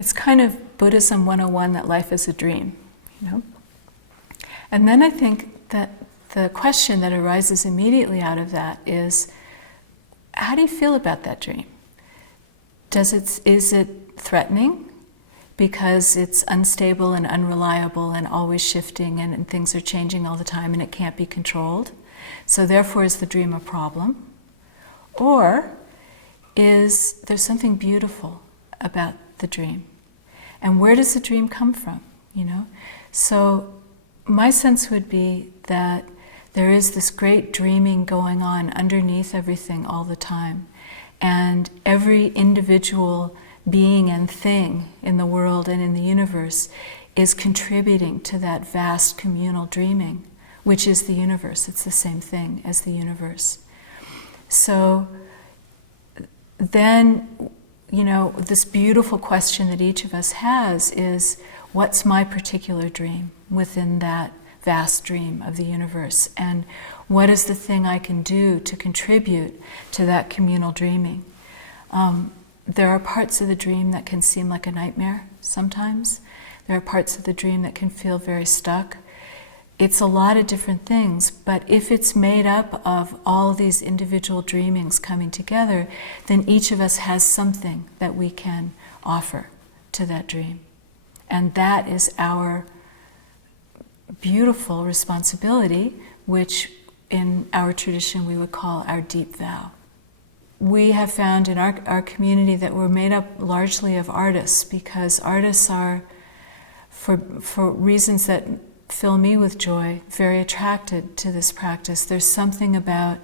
It's kind of Buddhism 101 that life is a dream, you know? And then I think that the question that arises immediately out of that is, how do you feel about that dream? Is it threatening because it's unstable and unreliable and always shifting and things are changing all the time and it can't be controlled? So therefore, is the dream a problem? Or is there something beautiful about the dream? And where does the dream come from, you know? So my sense would be that there is this great dreaming going on underneath everything all the time. And every individual being and thing in the world and in the universe is contributing to that vast communal dreaming, which is the universe. It's the same thing as the universe. So then, you know, this beautiful question that each of us has is, what's my particular dream within that vast dream of the universe? And what is the thing I can do to contribute to that communal dreaming? There are parts of the dream that can seem like a nightmare sometimes. There are parts of the dream that can feel very stuck. It's a lot of different things, but if it's made up of all these individual dreamings coming together, then each of us has something that we can offer to that dream. And that is our beautiful responsibility, which in our tradition we would call our deep vow. We have found in our community that we're made up largely of artists, because artists are, for reasons that fill me with joy, very attracted to this practice. There's something about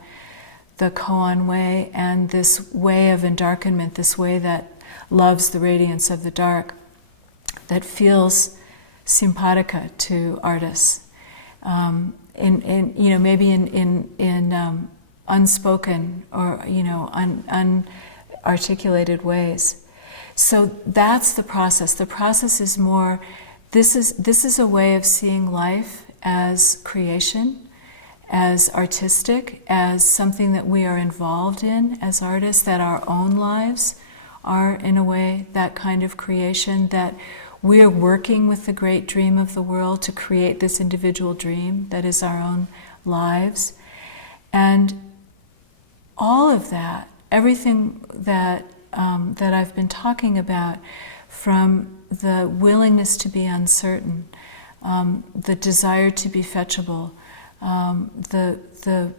the koan way and this way of endarkenment, this way that loves the radiance of the dark, that feels simpatica to artists. In you know, maybe in unspoken or, you know, unarticulated ways. So that's the process. The process is more, this is a way of seeing life as creation, as artistic, as something that we are involved in as artists, that our own lives are, in a way, that kind of creation, that we are working with the great dream of the world to create this individual dream that is our own lives. And all of that, everything that that I've been talking about, from the willingness to be uncertain, the desire to be fetchable, the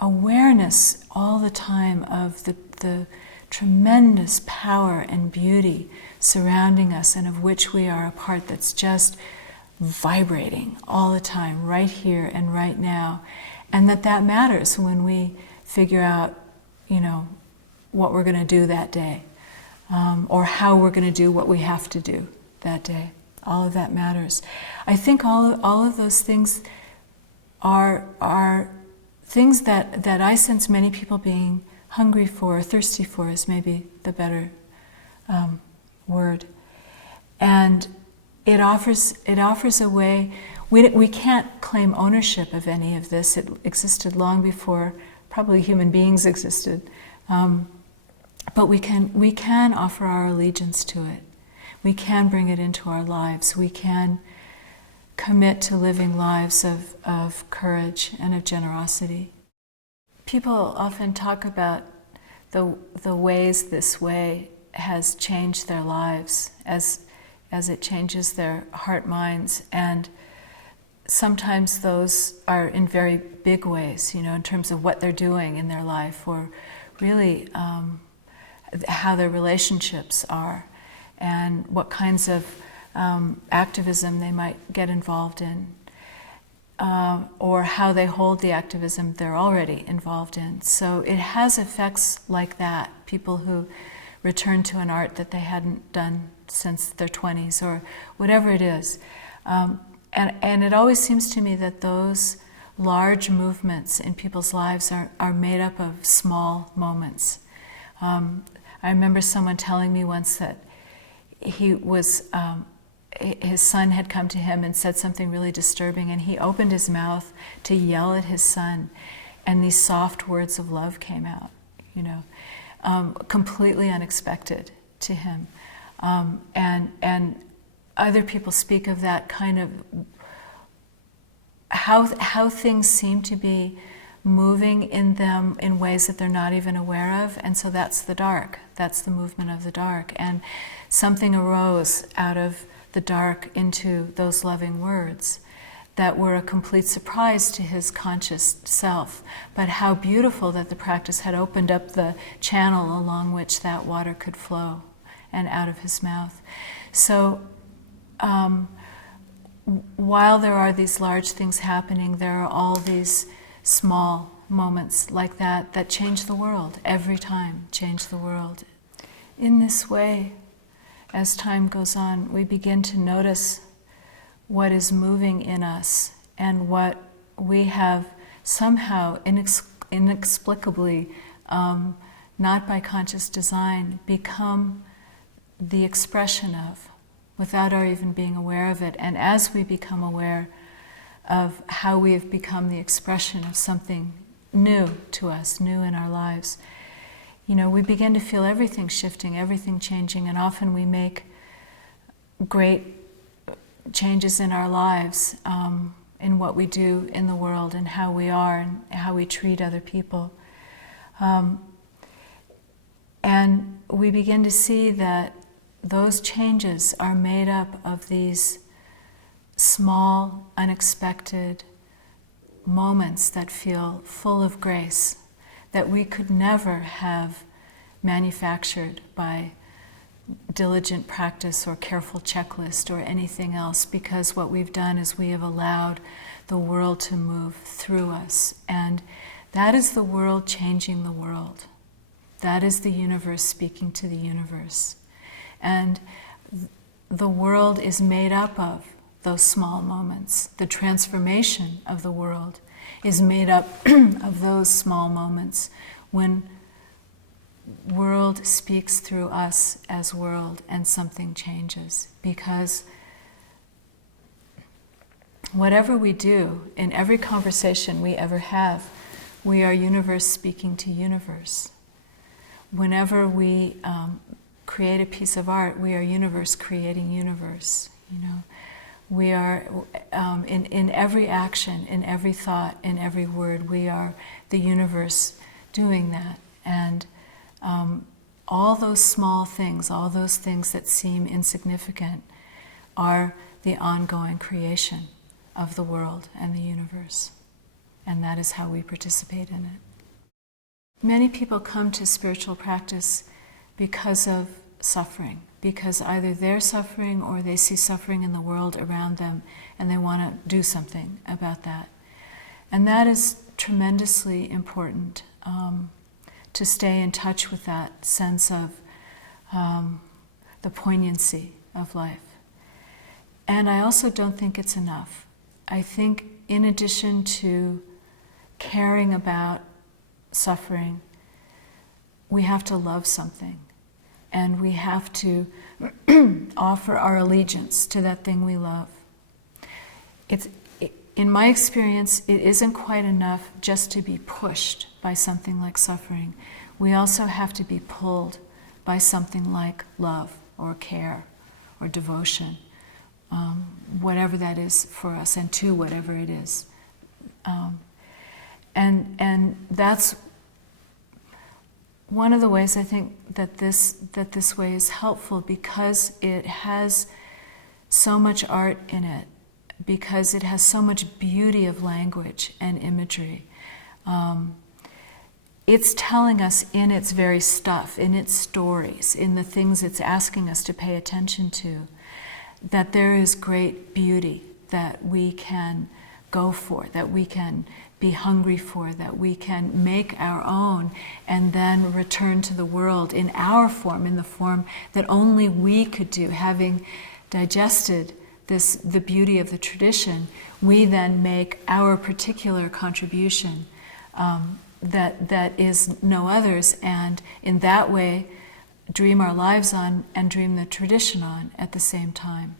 awareness all the time of the tremendous power and beauty surrounding us and of which we are a part, that's just vibrating all the time, right here and right now. And that matters when we figure out, you know, what we're going to do that day, or how we're going to do what we have to do that day. All of that matters. I think all of those things are things that I sense many people being hungry for, or thirsty for, is maybe the better word. And it offers a way. We can't claim ownership of any of this. It existed long before probably human beings existed. But we can offer our allegiance to it. We can bring it into our lives. We can commit to living lives of courage and of generosity. People often talk about the ways this way has changed their lives as it changes their heart minds, and sometimes those are in very big ways, you know, in terms of what they're doing in their life, or really how their relationships are, and what kinds of activism they might get involved in, or how they hold the activism they're already involved in. So it has effects like that. People who return to an art that they hadn't done since their 20s, or whatever it is. And it always seems to me that those large movements in people's lives are made up of small moments. I remember someone telling me once that his son had come to him and said something really disturbing, and he opened his mouth to yell at his son, and these soft words of love came out, you know, completely unexpected to him. And other people speak of that kind of how things seem to be moving in them in ways that they're not even aware of, and so that's the dark. That's the movement of the dark. And something arose out of the dark into those loving words that were a complete surprise to his conscious self. But how beautiful that the practice had opened up the channel along which that water could flow and out of his mouth. So while there are these large things happening, there are all these small moments like that change the world every time, change the world. In this way, as time goes on, we begin to notice what is moving in us and what we have somehow inexplicably, not by conscious design, become the expression of, without our even being aware of it. And as we become aware of how we have become the expression of something new to us, new in our lives, we begin to feel everything shifting, everything changing, and often we make great changes in our lives, in what we do in the world and how we are and how we treat other people. And we begin to see that those changes are made up of these small, unexpected moments that feel full of grace, that we could never have manufactured by diligent practice or careful checklist or anything else, because what we've done is we have allowed the world to move through us. And that is the world changing the world. That is the universe speaking to the universe. And the world is made up of those small moments. The transformation of the world is made up of those small moments when world speaks through us as world and something changes. Because whatever we do, in every conversation we ever have, we are universe speaking to universe. Whenever we create a piece of art, we are universe creating universe. We are, in every action, in every thought, in every word, we are the universe doing that. And all those small things, all those things that seem insignificant, are the ongoing creation of the world and the universe. And that is how we participate in it. Many people come to spiritual practice because of suffering, because either they're suffering or they see suffering in the world around them and they want to do something about that. And that is tremendously important, to stay in touch with that sense of the poignancy of life. And I also don't think it's enough. I think in addition to caring about suffering, we have to love something. And we have to offer our allegiance to that thing we love. In my experience, it isn't quite enough just to be pushed by something like suffering. We also have to be pulled by something like love or care or devotion, whatever that is for us, and to whatever it is. And that's one of the ways I think that this way is helpful, because it has so much art in it, because it has so much beauty of language and imagery. It's telling us in its very stuff, in its stories, in the things it's asking us to pay attention to, that there is great beauty that we can go for, that we can be hungry for, that we can make our own and then return to the world in our form, in the form that only we could do. Having digested the beauty of the tradition, we then make our particular contribution that is no other's, and in that way dream our lives on and dream the tradition on at the same time.